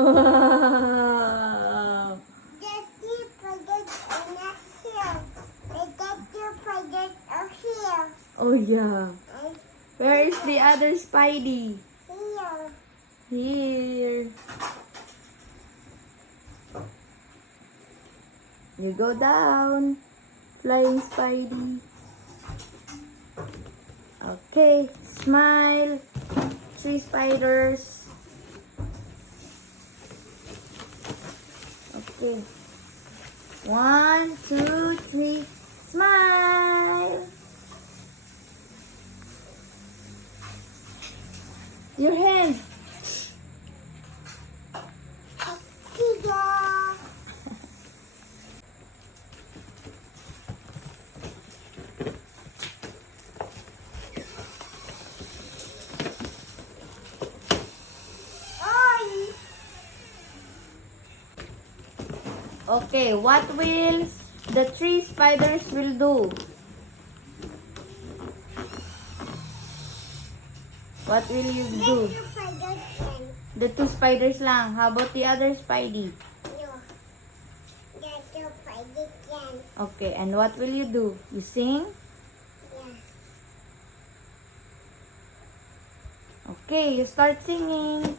Wow. Did you forget in a hill? Did you forget a hill? Oh yeah. And Where is the other Spidey? here. Here. You go down. Flying Spidey. Okay. Smile. 3 spiders. Okay. 1, 2, 3. Smile. Your hand. Here. Oi. Okay, what will the 3 spiders will do? What will you do? Did you forget then? The 2 spiders lang. How about the other Spidey? No. Did you forget then? Okay, and what will you do? You sing? Yeah. Okay, you start singing.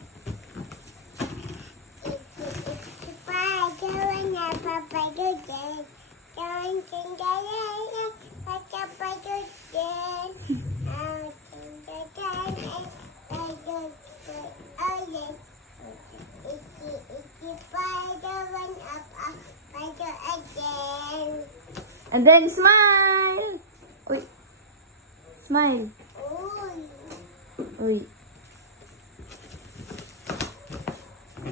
And then smile. Uy. Smile. Uy.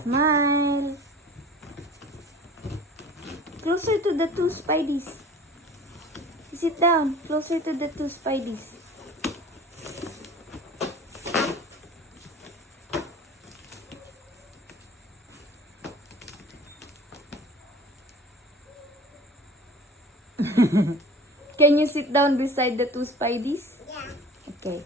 Smile. Closer to the 2 Spideys. Sit down. Closer to the 2 Spideys. Can you sit down beside the 2 Spideys? Yeah. Okay.